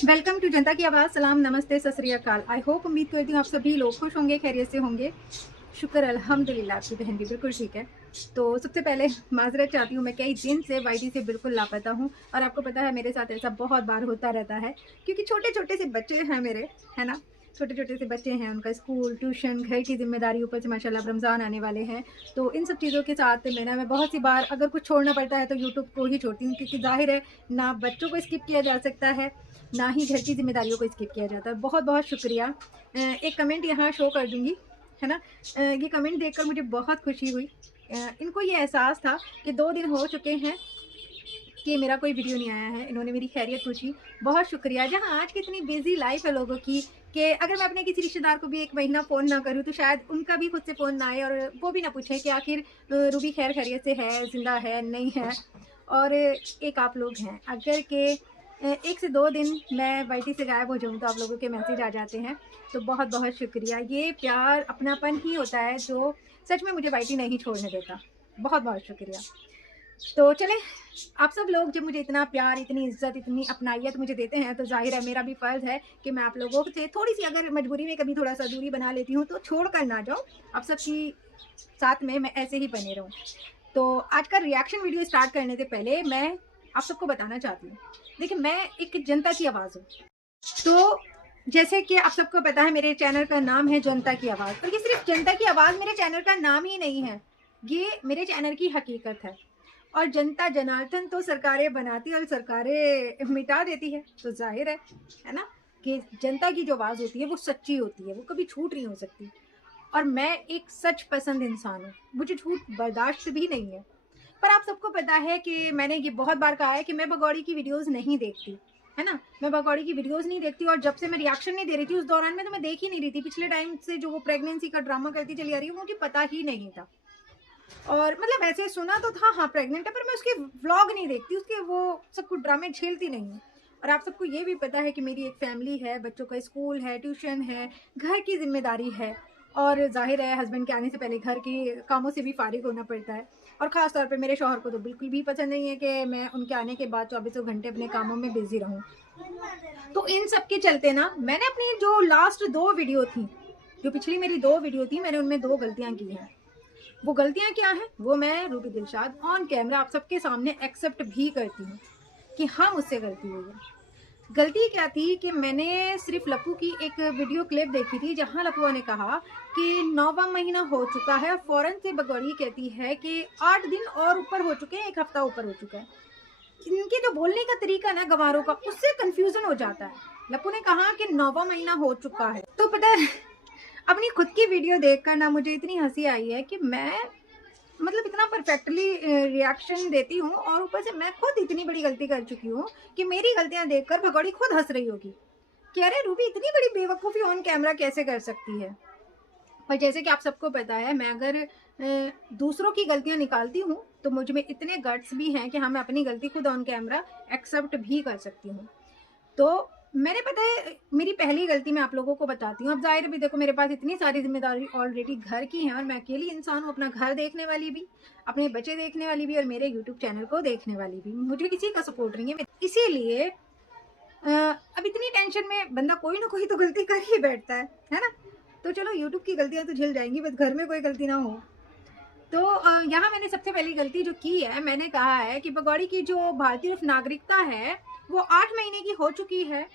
Welcome to जनता की आवाज़। सलाम, नमस्ते, सत श्री अकाल। आई होप, उम्मीद करती हूँ आप सभी लोग खुश होंगे, खैरियत से होंगे। शुक्र अल्हम्दुलिल्लाह, आपकी बहन भी बिल्कुल ठीक है। तो सबसे पहले माजरत चाहती हूँ, मैं कई दिन से वाईटी से बिल्कुल लापता हूँ और आपको पता है मेरे साथ ऐसा बहुत बार होता रहता है क्योंकि छोटे छोटे से बच्चे हैं मेरे, है ना। छोटे छोटे से बच्चे हैं, उनका स्कूल, ट्यूशन, घर की जिम्मेदारी, ऊपर से माशाल्लाह रमज़ान आने वाले हैं। तो इन सब चीज़ों के साथ मैं बहुत सी बार अगर कुछ छोड़ना पड़ता है तो यूट्यूब को ही छोड़ती हूँ, क्योंकि जाहिर है ना बच्चों को स्किप किया जा सकता है, ना ही घर की जिम्मेदारियों को स्किप किया जाता है। बहुत बहुत शुक्रिया। एक कमेंट यहाँ शो कर दूँगी, है ना। ये कमेंट देखकर मुझे बहुत खुशी हुई। इनको ये एहसास था कि 2 दिन हो चुके हैं कि मेरा कोई वीडियो नहीं आया है। इन्होंने मेरी खैरियत पूछी, बहुत शुक्रिया। जहाँ आज की इतनी बिज़ी लाइफ़ है लोगों की कि अगर मैं अपने किसी रिश्तेदार को भी 1 महीना फ़ोन ना करूँ तो शायद उनका भी खुद से फ़ोन ना आए और वो भी ना पूछें कि आखिर रूबी खैर खैरियत से है, ज़िंदा है, नहीं है। और एक आप लोग हैं, अगर के 1 से 2 दिन मैं वाईटी से गायब हो जाऊँ तो आप लोगों के मैसेज आ जाते हैं। तो बहुत-बहुत शुक्रिया। ये प्यार, अपनापन ही होता है जो सच में मुझे वाईटी नहीं छोड़ने देता। बहुत-बहुत शुक्रिया। तो चलें, आप सब लोग जब मुझे इतना प्यार, इतनी इज़्ज़त, इतनी अपनाइयत मुझे देते हैं तो ज़ाहिर है मेरा भी फ़र्ज़ है कि मैं आप लोगों से थोड़ी-सी, अगर मजबूरी में कभी थोड़ा-सा दूरी बना लेती हूँ तो छोड़ कर ना जाऊँ। आप सबकी साथ में मैं ऐसे ही बनी रहूँ। तो आज का रिएक्शन वीडियो स्टार्ट करने से पहले मैं आप सबको बताना चाहती हूँ। देखिए, मैं एक जनता की आवाज़ हूँ। तो जैसे कि आप सबको पता है मेरे चैनल का नाम है जनता की आवाज़, और ये सिर्फ़ जनता की आवाज़ मेरे चैनल का नाम ही नहीं है, ये मेरे चैनल की हकीकत है। और जनता जनार्दन तो सरकारें बनाती है और सरकारें मिटा देती है। तो ज़ाहिर है ना, कि जनता की जो आवाज़ होती है वो सच्ची होती है, वो कभी झूठ नहीं हो सकती। और मैं एक सच पसंद इंसान हूँ, मुझे झूठ बर्दाश्त भी नहीं है। पर आप सबको पता है कि मैंने ये बहुत बार कहा है कि मैं भगौड़ी की वीडियोस नहीं देखती, है ना। मैं भगौड़ी की वीडियोस नहीं देखती, और जब से मैं रिएक्शन नहीं दे रही थी उस दौरान में तो मैं देख ही नहीं रही थी। पिछले टाइम से जो वो प्रेगनेंसी का ड्रामा करती चली आ रही है वो मुझे पता ही नहीं था। और मतलब ऐसे सुना तो था, हाँ प्रेग्नेंट है, पर मैं उसके व्लॉग नहीं देखती, उसके वो सब कुछ ड्रामे झेलती नहीं हूँ। और आप सबको ये भी पता है कि मेरी एक फैमिली है, बच्चों का स्कूल है, ट्यूशन है, घर की जिम्मेदारी है, और जाहिर है हस्बैंड के आने से पहले घर के कामों से भी फारिग होना पड़ता है। और ख़ास तौर पे मेरे शौहर को तो बिल्कुल भी पसंद नहीं है कि मैं उनके आने के बाद चौबीसों घंटे अपने कामों में बिजी रहूं। तो इन सब के चलते ना मैंने अपनी जो लास्ट 2 वीडियो थी, जो पिछली मेरी 2 वीडियो थी, मैंने उनमें 2 गलतियां की हैं। वो गलतियां क्या हैं वो मैं रूबी दिलशाद ऑन कैमरा आप सबके सामने एक्सेप्ट भी करती हूँ कि हाँ, मुझसे गलती हुई है। गलती क्या थी कि मैंने सिर्फ लप्पू की एक वीडियो क्लिप देखी थी जहां लप्पू ने कहा कि 9वां महीना हो चुका है, और फौरन से बगौड़ी कहती है कि 8 दिन और ऊपर हो चुके हैं, 1 हफ्ता ऊपर हो चुका है। इनके जो बोलने का तरीका ना गवारों का, उससे कंफ्यूजन हो जाता है। लप्पू ने कहा कि 9वां महीना हो चुका है, तो पता है अपनी खुद की वीडियो देखकर ना मुझे इतनी हंसी आई है कि मैं मतलब इतना परफेक्टली रिएक्शन देती हूँ, और ऊपर से मैं खुद इतनी बड़ी गलती कर चुकी हूँ कि मेरी गलतियां देखकर भगौड़ी खुद हंस रही होगी कि अरे रूबी इतनी बड़ी बेवकूफ़ी ऑन कैमरा कैसे कर सकती है। पर जैसे कि आप सबको पता है, मैं अगर दूसरों की गलतियां निकालती हूँ तो मुझ में इतने गट्स भी हैं कि हाँ, मैं अपनी गलती खुद ऑन कैमरा एक्सेप्ट भी कर सकती हूँ। तो मैंने, पता है, मेरी पहली गलती मैं आप लोगों को बताती हूँ। अब ज़ाहिर है भी, देखो मेरे पास इतनी सारी ज़िम्मेदारी ऑलरेडी घर की है और मैं अकेली इंसान हूँ, अपना घर देखने वाली भी, अपने बच्चे देखने वाली भी, और मेरे यूट्यूब चैनल को देखने वाली भी। मुझे किसी का सपोर्ट नहीं है, इसीलिए अब इतनी टेंशन में बंदा कोई ना कोई तो गलती कर ही बैठता है ना। तो चलो, यूट्यूब की गलतियाँ तो झेल जाएंगी, बस घर में कोई गलती ना हो। तो यहाँ मैंने सबसे पहली गलती जो की है, मैंने कहा है कि भगौड़ी की जो भारतीय नागरिकता है वो 8 महीने की हो चुकी है,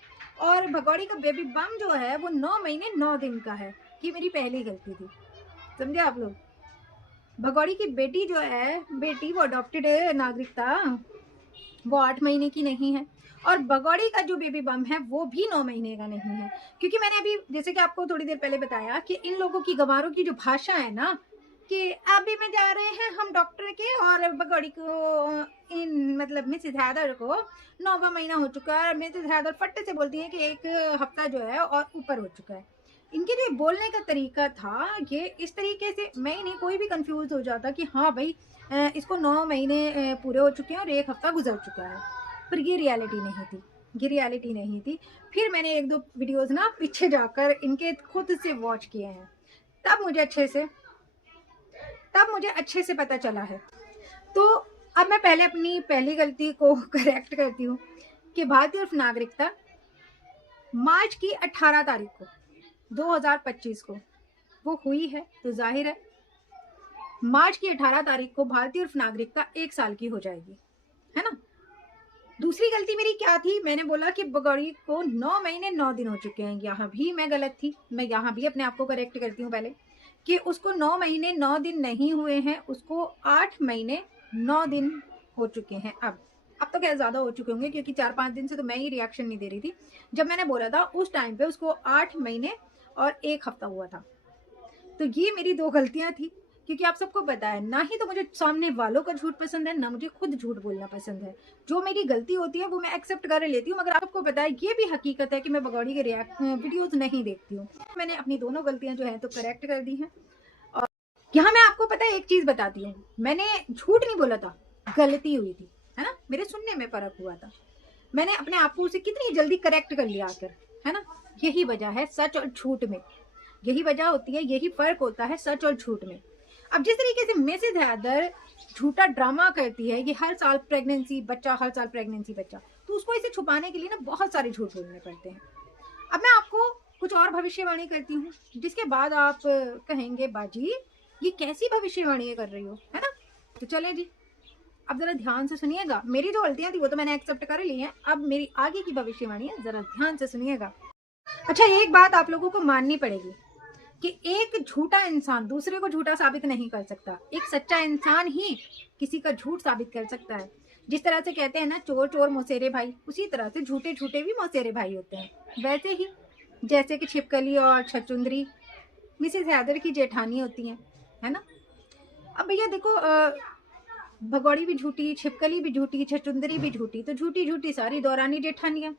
और भगौड़ी का बेबी बम जो है वो 9 महीने 9 दिन का है। ये मेरी पहली गलती थी, समझे आप लोग। भगौड़ी की बेटी जो है, बेटी वो अडॉप्टेड नागरिकता, वो 8 महीने की नहीं है, और भगौड़ी का जो बेबी बम है वो भी 9 महीने का नहीं है। क्योंकि मैंने अभी जैसे कि आपको थोड़ी देर पहले बताया कि इन लोगों की, गंवारों की जो भाषा है ना, कि अभी में जा रहे हैं हम डॉक्टर के, और भगौड़ी को, इन मतलब मिसेस हैदर को 9वां महीना हो चुका है, और मिसेस हैदर फट्टे से बोलती हैं कि 1 हफ्ता जो है और ऊपर हो चुका है। इनके जो बोलने का तरीका था ये इस तरीके से, मैं नहीं, कोई भी कंफ्यूज हो जाता कि हाँ भाई, इसको 9 महीने पूरे हो चुके हैं और 1 हफ्ता गुजर चुका है। पर ये रियलिटी नहीं थी, ये रियलिटी नहीं थी। फिर मैंने 1-2 वीडियोस ना पीछे जाकर इनके खुद से वॉच किए हैं, तब मुझे अच्छे से तब मुझे अच्छे से पता चला है। तो अब मैं पहले अपनी पहली गलती को करेक्ट करती हूँ कि भारतीय नागरिकता मार्च की 18 तारीख को 2025 को वो हुई है, तो जाहिर है मार्च की 18 तारीख को भारतीय नागरिकता 1 साल की हो जाएगी, है ना। दूसरी गलती मेरी क्या थी, मैंने बोला कि बगौड़ी को 9 महीने 9 दिन हो चुके हैं। यहाँ भी मैं गलत थी, मैं यहाँ भी अपने आप को करेक्ट करती हूँ पहले कि उसको 9 महीने 9 दिन नहीं हुए हैं, उसको 8 महीने 9 दिन हो चुके हैं। अब तो क्या ज़्यादा हो चुके होंगे, क्योंकि 4-5 दिन से तो मैं ही रिएक्शन नहीं दे रही थी। जब मैंने बोला था उस टाइम पे उसको 8 महीने और 1 हफ्ता हुआ था। तो ये मेरी 2 गलतियां थी, क्योंकि आप सबको पता है ना ही तो मुझे सामने वालों का झूठ पसंद है, ना मुझे खुद झूठ बोलना पसंद है। जो मेरी गलती होती है वो मैं एक्सेप्ट कर लेती हूँ, मगर आपको पता है ये भी हकीकत है कि मैं बगौड़ी के वीडियोस नहीं देखती हूँ। मैंने अपनी दोनों गलतियां जो है तो करेक्ट कर दी हैं। और यहाँ मैं आपको पता है एक चीज बताती हूँ, मैंने झूठ नहीं बोला था, गलती हुई थी, है ना, मेरे सुनने में फर्क हुआ था। मैंने अपने आप को उसे कितनी जल्दी करेक्ट कर लिया आकर, है ना। यही वजह है सच और झूठ में, यही वजह होती है, यही फर्क होता है सच और झूठ में। अब जिस तरीके से मिसेज हैदर झूठा ड्रामा करती है, ये हर साल प्रेगनेंसी बच्चा, हर साल प्रेगनेंसी बच्चा, तो उसको इसे छुपाने के लिए ना बहुत सारे झूठ बोलने पड़ते हैं। अब मैं आपको कुछ और भविष्यवाणी करती हूँ, जिसके बाद आप कहेंगे बाजी ये कैसी भविष्यवाणी कर रही हो, है ना। तो चले जी, अब जरा ध्यान से सुनिएगा। मेरी जो गलतियां थी वो तो मैंने एक्सेप्ट कर ली है, अब मेरी आगे की भविष्यवाणी है, जरा ध्यान से सुनिएगा। अच्छा, एक बात आप लोगों को माननी पड़ेगी कि एक झूठा इंसान दूसरे को झूठा साबित नहीं कर सकता, एक सच्चा इंसान ही किसी का झूठ साबित कर सकता है। जिस तरह से कहते हैं ना चोर चोर मौसेरे भाई, उसी तरह से झूठे झूठे भी मौसेरे भाई होते हैं। वैसे ही जैसे कि छिपकली और छचुंदरी मिसेस हैदर की जेठानी होती हैं, है ना। अब भैया देखो, भगौड़ी भी झूठी, छिपकली भी झूठी, छचुंदरी भी झूठी, तो झूठी झूठी सारी दौरानी जेठानियां।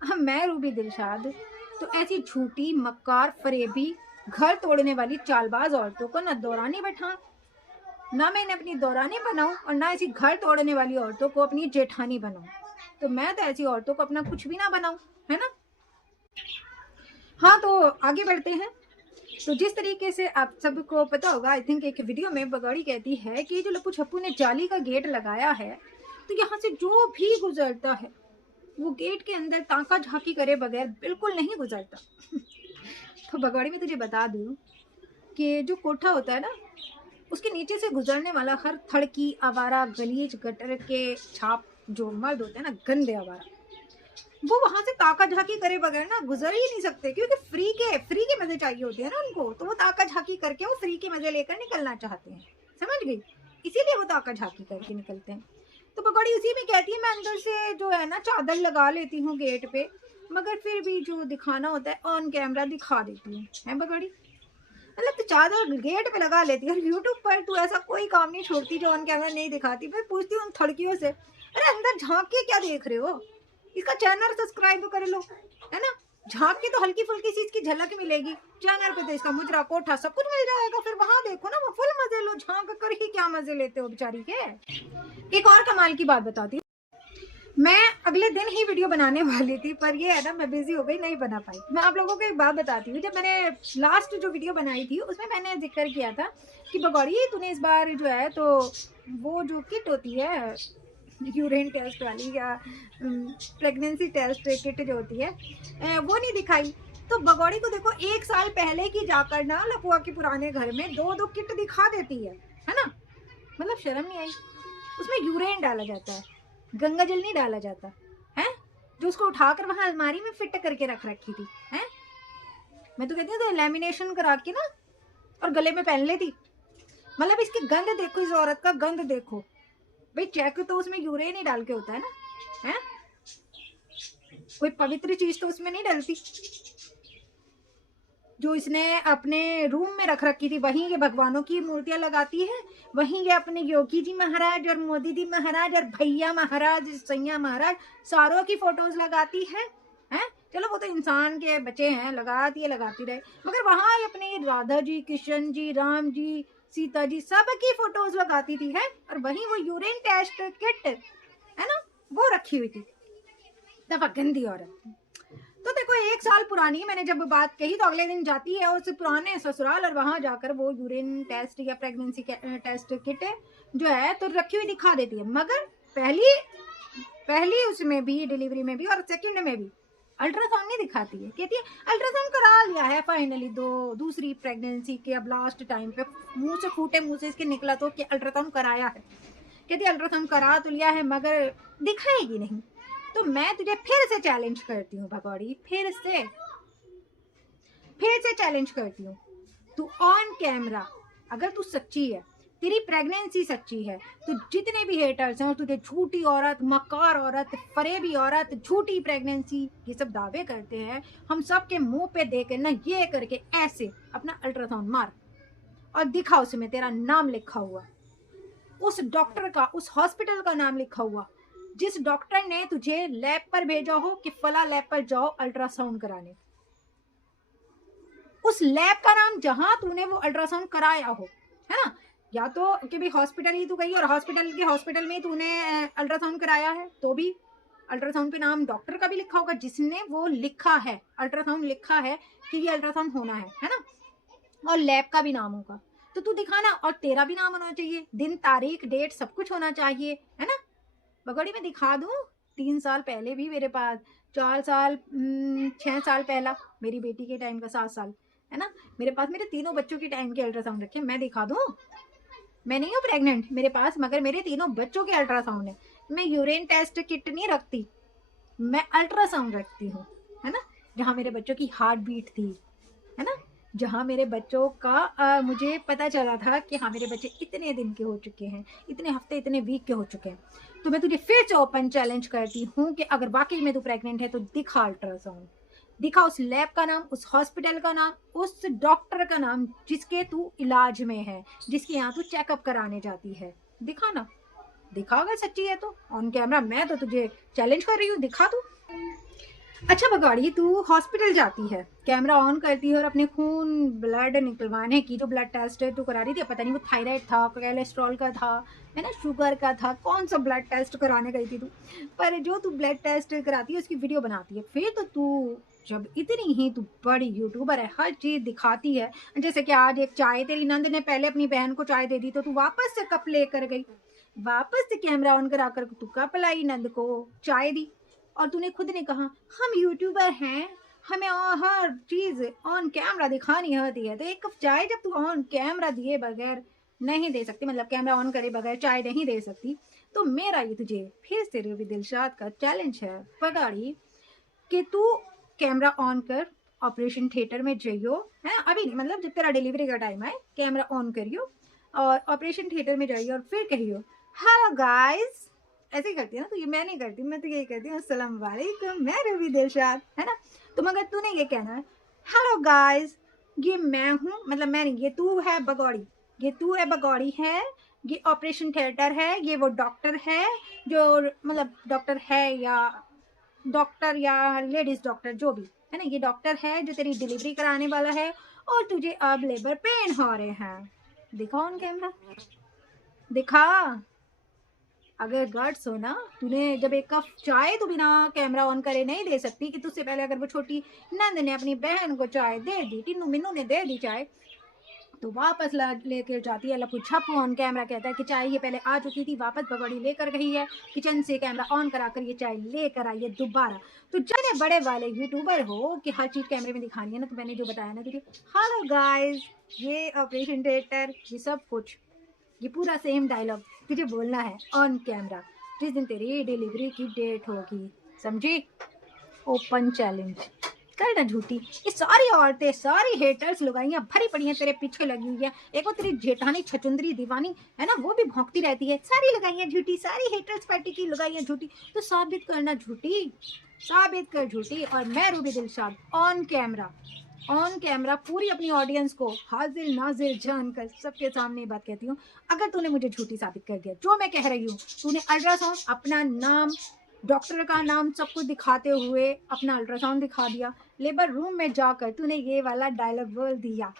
हम मैं रूबी दिलशाद तो ऐसी झूठी मक्कार फरेबी घर तोड़ने वाली चालबाज औरतों को न दौरानी बैठा, ना मैं इन्हें अपनी दौरानी बनाऊं और ना ऐसी घर तोड़ने वाली औरतों को अपनी जेठानी बनाऊं। तो मैं तो ऐसी औरतों को अपना कुछ भी ना बनाऊं, है ना। हाँ, तो आगे बढ़ते हैं। तो जिस तरीके से आप सबको पता होगा, आई थिंक एक वीडियो में बगौड़ी कहती है कि जो लप्पू छप्पू ने जाली का गेट लगाया है, तो यहाँ से जो भी गुजरता है वो गेट के अंदर ताका झांकी करे बगैर बिल्कुल नहीं गुजरता। तो बगौड़ी में तुझे बता दूं कि जो कोठा होता है ना, उसके नीचे से गुजरने वाला हर थड़की आवारा गलीज गटर के छाप जो मर्द होते हैं ना, गंदे आवारा, वो वहां से ताका झांकी करे बगैर ना गुजर ही नहीं सकते, क्योंकि फ्री के मजे चाहिए होते हैं ना उनको, तो वो ताका झांकी करके वो फ्री के मजे लेकर निकलना चाहते हैं, समझ गई, इसीलिए वो ताका झांकी करके निकलते हैं। तो बगौड़ी उसी में कहती है मैं अंदर से जो है ना चादर लगा लेती हूँ गेट पे, मगर फिर भी जो दिखाना होता है ऑन कैमरा दिखा देती हूँ, है बगौड़ी। मतलब तो चादर गेट पे लगा लेती है और यूट्यूब पर तू ऐसा कोई काम नहीं छोड़ती जो ऑन कैमरा नहीं दिखाती। फिर पूछती हूँ थड़कियों से, अरे अंदर झांक के क्या देख रहे हो, इसका चैनल सब्सक्राइब कर लो, है ना। झांक के तो हल्की फुल्की चीज की झलक मिलेगी, चैनल पे तो इसका मुजरा कोठा सब कुछ मिल जाएगा, फिर वहां देखो ना, वो फुल मजे लो, झांक कर ही क्या मजे लेते हो बेचारी के। एक और कमाल की बात बताती हूँ, मैं अगले दिन ही वीडियो बनाने वाली थी, पर ये है ना मैं बिजी हो गई, नहीं बना पाई। मैं आप लोगों को एक बात बताती हूँ, जब मैंने लास्ट जो वीडियो बनाई थी उसमें मैंने जिक्र किया था कि बगौड़ी तूने इस बार जो है तो वो जो किट होती है यूरिन टेस्ट वाली या प्रेगनेंसी टेस्ट किट जो होती है वो नहीं दिखाई। तो बगौड़ी को देखो 1 साल पहले की जाकर ना लपुआ के पुराने घर में 2-2 किट दिखा देती है ना। मतलब शर्म नहीं आई, उसमें यूरिन डाला जाता है, गंगा जल नहीं डाला जाता है, जो उसको उठाकर वहां अलमारी में फिट करके रख रखी थी, है। मैं तो कहती हूँ तो लैमिनेशन करा के ना और गले में पहन लेती। मतलब इसकी गंध देखो, इस औरत का गंध देखो भाई, चेक तो उसमें यूरिन ही डाल के होता है ना, है, कोई पवित्र चीज तो उसमें नहीं डलती। जो इसने अपने रूम में रख रखी थी वहीं ये भगवानों की मूर्तियां लगाती है, वहीं ये अपने योगी जी महाराज और मोदी जी महाराज और भैया महाराज सैया महाराज सारों की फोटोज लगाती है, हैं। चलो वो तो इंसान के बच्चे हैं, लगाती है लगाती रहे, मगर वहां अपनी राधा जी, कृष्ण जी, राम जी, सीता जी सबकी फोटोज लगाती थी, है। और वहीं वो यूरिन टेस्ट किट है ना वो रखी हुई थी, दफा गंदी औरत। तो देखो 1 साल पुरानी मैंने जब बात कही तो अगले दिन जाती है उस पुराने ससुराल और वहां जाकर वो यूरिन टेस्ट या प्रेगनेंसी टेस्ट किट जो है तो रखी हुई दिखा देती है, मगर पहली उसमें भी डिलीवरी में भी और सेकंड में भी अल्ट्रासाउंड नहीं दिखाती है, कहती है अल्ट्रासाउंड करा लिया है फाइनली, दूसरी प्रेगनेंसी के अब लास्ट टाइम पे मुंह से फूटे मुंह से इसके निकला तो कि अल्ट्रासाउंड कराया है। कहती है अल्ट्रासाउंड करा तो लिया है मगर दिखाएगी नहीं। तो मैं तुझे फिर से चैलेंज करती हूँ भगौड़ी, फिर से चैलेंज करती हूँ, तू ऑन कैमरा अगर तू सच्ची है, तेरी प्रेगनेंसी सच्ची है, तो जितने भी हेटर्स हैं और तुझे झूठी औरत, मक्कार औरत, फरेबी औरत, झूठी प्रेगनेंसी, ये सब दावे करते हैं, हम सब के मुंह पे देकर ना ये करके ऐसे अपना अल्ट्रासाउंड मार और दिखा उसमें तेरा नाम लिखा हुआ, उस डॉक्टर का, उस हॉस्पिटल का नाम लिखा हुआ जिस डॉक्टर ने तुझे लैब पर भेजा हो कि फला लैब पर जाओ अल्ट्रासाउंड कराने, उस लैब का नाम जहां तूने वो अल्ट्रासाउंड कराया हो, है ना। या तो कि भाई हॉस्पिटल ही तू गई और हॉस्पिटल में तूने अल्ट्रासाउंड कराया है, तो भी अल्ट्रासाउंड पे नाम डॉक्टर का भी लिखा होगा जिसने वो लिखा है, अल्ट्रासाउंड लिखा है कि ये अल्ट्रासाउंड होना है ना, और लैब का भी नाम होगा। तो तू दिखाना, और तेरा भी नाम होना चाहिए, दिन तारीख डेट सब कुछ होना चाहिए, है ना। बगड़ी में दिखा दूं, 3 साल पहले भी मेरे पास, 4 साल 6 साल पहला मेरी बेटी के टाइम का, 7 साल, है ना, मेरे पास मेरे तीनों बच्चों के टाइम के अल्ट्रासाउंड रखे, मैं दिखा दूं। मैं नहीं हूँ प्रेग्नेंट मेरे पास, मगर मेरे तीनों बच्चों के अल्ट्रासाउंड है। मैं यूरिन टेस्ट किट नहीं रखती, मैं अल्ट्रासाउंड रखती हूँ, है ना, जहाँ मेरे बच्चों की हार्ट बीट थी, है ना, जहाँ मेरे बच्चों का मुझे पता चला था कि हाँ मेरे बच्चे इतने दिन के हो चुके हैं, इतने हफ्ते इतने वीक के हो चुके हैं। तो मैं तुझे फिर से ओपन चैलेंज करती हूँ कि अगर वाकई में तू प्रेग्नेंट है तो दिखा अल्ट्रासाउंड, दिखा उस लैब का नाम, उस हॉस्पिटल का नाम, उस डॉक्टर का नाम जिसके तू इलाज में है, जिसके यहाँ तू चेकअप कराने जाती है, दिखा ना, दिखा अगर सच्ची है तो ऑन कैमरा। मैं तो तुझे चैलेंज कर रही हूँ, दिखा तू। अच्छा बगाड़ी, तू हॉस्पिटल जाती है, कैमरा ऑन करती है और अपने खून ब्लड निकलवाने की जो ब्लड टेस्ट है तू करा रही थी, पता नहीं वो थायराइड था, कोलेस्ट्रॉल का था, है ना, शुगर का था, कौन सा ब्लड टेस्ट कराने गई थी तू। पर जो तू ब्लड टेस्ट कराती है उसकी वीडियो बनाती है, फिर तो तू जब इतनी ही तू बड़ी यूट्यूबर है, हर चीज दिखाती है, जैसे कि आज एक चाय तेरी नंद ने पहले अपनी बहन को चाय दे दी तो तू वापस से कप लेकर गई, वापस से कैमरा ऑन करा कर तू कप लाई, नंद को चाय दी, और तूने खुद ने कहा हम यूट्यूबर हैं, हमें हर चीज ऑन कैमरा दिखानी होती है, तो एक कप चाय जब तू ऑन कैमरा दिए बगैर नहीं दे सकती, मतलब कैमरा ऑन करे बगैर चाय नहीं दे सकती, तो मेरा ये तुझे फिर से रूबी दिलशाद का चैलेंज है पगाड़ी कि तू कैमरा ऑन कर, ऑपरेशन थिएटर में जाइयो, है अभी नहीं, मतलब जब तेरा डिलीवरी का टाइम आए कैमरा ऑन करियो और ऑपरेशन थिएटर में जाइयो और फिर कहियो हेलो गाइस, ऐसे ही करती है ना, तो ये मैं नहीं करती, मैं तो यही करती हूँ अस्सलाम वालेकुम, मैं रूबी दिलशाद, है ना। तो मगर तूने ये कहना है हेलो गाइस, ये मैं हूँ, मतलब मैं नहीं, ये तू है बगौड़ी, ये तू है बगौड़ी है, ये ऑपरेशन थिएटर है, ये वो डॉक्टर है जो, मतलब डॉक्टर है या लेडीज डॉक्टर जो भी है ना, ये डॉक्टर है जो तेरी डिलीवरी कराने वाला है और तुझे अब लेबर पेन हो रहे हैं, दिखा ऑन कैमरा, दिखा। अगर गट्स हो ना, तूने जब एक कप चाय तो बिना कैमरा ऑन करे नहीं दे सकती, कि तुझसे पहले अगर वो छोटी नंद ने अपनी बहन को चाय दे दी, टिन्नू मिन्नू ने दे दी चाय, तो वापस लेकर जाती है लपू छपू, ऑन कैमरा कहता है कि चाय ये पहले आ चुकी थी, वापस बगड़ी लेकर गई है, किचन से कैमरा ऑन कराकर ये चाय लेकर आई है दोबारा। तो जाने बड़े वाले यूट्यूबर हो कि हर चीज कैमरे में दिखानी है ना, तो मैंने जो बताया ना तुझे, हेलो गाइस, ये ऑपरेशन थिएटर, ये सब कुछ, ये पूरा सेम डायलॉग तुझे बोलना है ऑन कैमरा जिस दिन तेरी डिलीवरी की डेट होगी, समझी। ओपन चैलेंज कर ना झूठी। ये सारी औरतें, सारी हेटर्स लुगाइयां भरी पड़ी हैं तेरे पीछे लगी हुई है, एक वो तेरी जेठानी छचुंदरी दीवानी है ना, वो भी भौंकती रहती है, सारी लुगाइयां झूठी, सारी हेटर्स पार्टी की लुगाइयां झूठी, तो साबित करना झूठी, साबित कर झूठी। और मैं रूबी दिलशाद ऑन कैमरा पूरी अपनी ऑडियंस को हाजिर नाजिर जानकर सबके सामने बात कहती हूँ, अगर तूने मुझे झूठी साबित कर दिया, जो मैं कह रही हूँ, तूने अल्ट्रासाउंड अपना नाम, डॉक्टर का नाम सब कुछ दिखाते हुए अपना अल्ट्रासाउंड दिखा दिया, लेबर रूम में जाकर तूने ये वाला डायलॉग बोल दिया,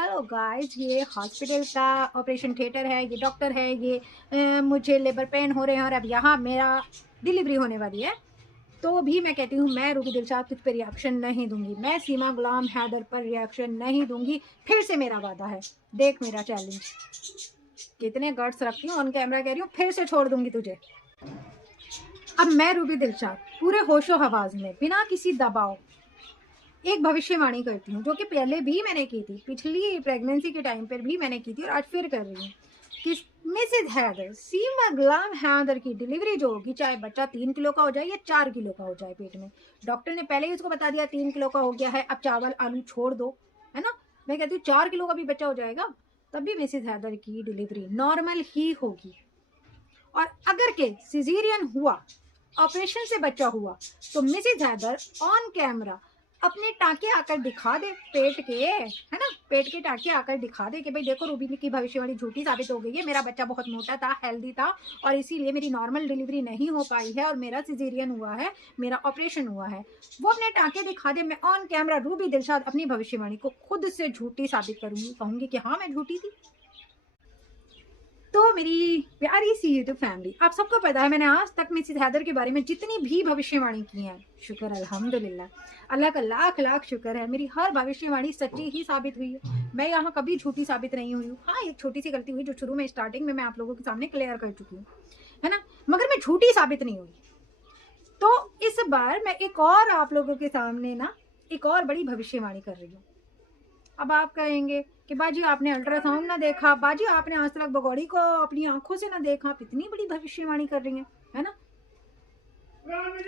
हेलो गाइस, ये हॉस्पिटल का ऑपरेशन थिएटर है, ये डॉक्टर है, ये मुझे लेबर पेन हो रहे हैं और अब यहाँ मेरा डिलीवरी होने वाली है, तो भी मैं कहती हूँ मैं रूबी दिलशाद तुझ पर रिएक्शन नहीं दूंगी, मैं सीमा गुलाम हैदर पर रिएक्शन नहीं दूंगी, फिर से मेरा वादा है, देख मेरा चैलेंज, कितने गट्स रखती हूँ ऑन कैमरा कह रही हूँ, फिर से छोड़ दूंगी तुझे। अब मैं रूबी दिलशाद पूरे होशो हवास में बिना किसी दबाव एक भविष्यवाणी करती हूँ, जो कि पहले भी मैंने की थी, पिछली प्रेगनेंसी के टाइम पर भी मैंने की थी और आज फिर कर रही हूँ कि मिसेज हैदर, सीमा गुलाम हैदर की डिलीवरी जो होगी, चाहे बच्चा 3 किलो का हो जाए या 4 किलो का हो जाए पेट में, डॉक्टर ने पहले ही उसको बता दिया 3 किलो का हो गया है, अब चावल आलू छोड़ दो, है ना। मैं कहती हूँ 4 किलो का भी बच्चा हो जाएगा तब भी मिसेज हैदर की डिलीवरी नॉर्मल ही होगी। और अगर के सिजेरियन हुआ, ऑपरेशन से बच्चा हुआ, तो मिसेज हैदर ऑन कैमरा अपने टाँके आकर दिखा दे पेट के, है ना, पेट के टाँके आकर दिखा दे कि भाई देखो रूबी की भविष्यवाणी झूठी साबित हो गई है, मेरा बच्चा बहुत मोटा था, हेल्दी था और इसीलिए मेरी नॉर्मल डिलीवरी नहीं हो पाई है और मेरा सिजेरियन हुआ है, मेरा ऑपरेशन हुआ है। वो अपने टाँके दिखा दे, मैं ऑन कैमरा रूबी दिलशाद अपनी भविष्यवाणी को खुद से झूठी साबित करूंगी, कहूंगी कि हाँ मैं झूठी थी। तो मेरी प्यारी सी यूट्यूब फैमिली, आप सबको पता है मैंने आज तक मिसेज हैदर के बारे में जितनी भी भविष्यवाणी की है, शुक्र अल्हम्दुलिल्लाह, अल्लाह का लाख लाख शुक्र है, मेरी हर भविष्यवाणी सच्ची ही साबित हुई है। मैं यहाँ कभी झूठी साबित नहीं हुई हूँ। हाँ, एक छोटी सी गलती हुई जो शुरू में स्टार्टिंग में मैं आप लोगों के सामने क्लियर कर चुकी हूँ, है ना, मगर मैं झूठी साबित नहीं हुई। तो इस बार मैं एक और आप लोगों के सामने ना एक और बड़ी भविष्यवाणी कर रही हूँ। अब आप कहेंगे कि बाजी आपने अल्ट्रासाउंड ना देखा, बाजी आपने आज तक भगौड़ी को अपनी आंखों से ना देखा, आप इतनी बड़ी भविष्यवाणी कर रही हैं, है ना।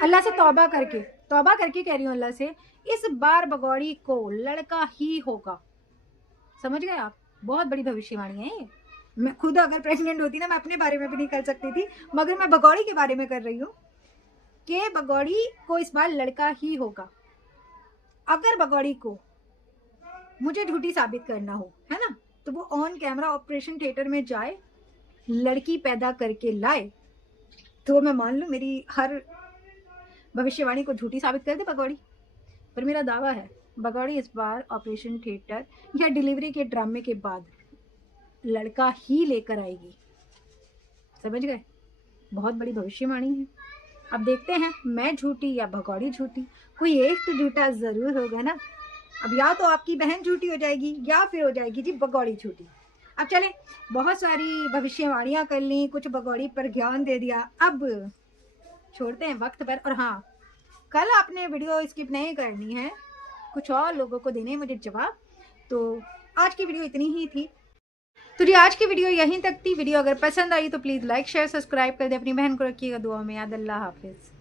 अल्लाह से तौबा करके कह रही हूँ अल्लाह से, इस बार भगौड़ी को लड़का ही होगा। समझ गए आप, बहुत बड़ी भविष्यवाणी है ये। मैं खुद अगर प्रेग्नेंट होती ना, मैं अपने बारे में भी नहीं कर सकती थी, मगर मैं भगौड़ी के बारे में कर रही हूँ कि भगौड़ी को इस बार लड़का ही होगा। अगर भगौड़ी को मुझे झूठी साबित करना हो, है ना, तो वो ऑन कैमरा ऑपरेशन थिएटर में जाए, लड़की पैदा करके लाए, तो मैं मान लूँ मेरी हर भविष्यवाणी को झूठी साबित कर दे भगौड़ी। पर मेरा दावा है भगौड़ी इस बार ऑपरेशन थिएटर या डिलीवरी के ड्रामे के बाद लड़का ही लेकर आएगी। समझ गए, बहुत बड़ी भविष्यवाणी है। अब देखते हैं मैं झूठी या भगौड़ी झूठी, कोई एक तो झूठा जरूर होगा ना। अब या तो आपकी बहन झूठी हो जाएगी या फिर हो जाएगी जी भगौड़ी झूठी। अब चले, बहुत सारी भविष्यवाणियां कर ली, कुछ भगौड़ी पर ज्ञान दे दिया, अब छोड़ते हैं वक्त पर। और हाँ, कल आपने वीडियो स्किप नहीं करनी है, कुछ और लोगों को देने मुझे जवाब। तो आज की वीडियो इतनी ही थी। तो जी आज की वीडियो यहीं तक थी। वीडियो अगर पसंद आई तो प्लीज़ लाइक शेयर सब्सक्राइब कर दे, अपनी बहन को रखिएगा दुआ में याद। अल्लाह हाफिज़।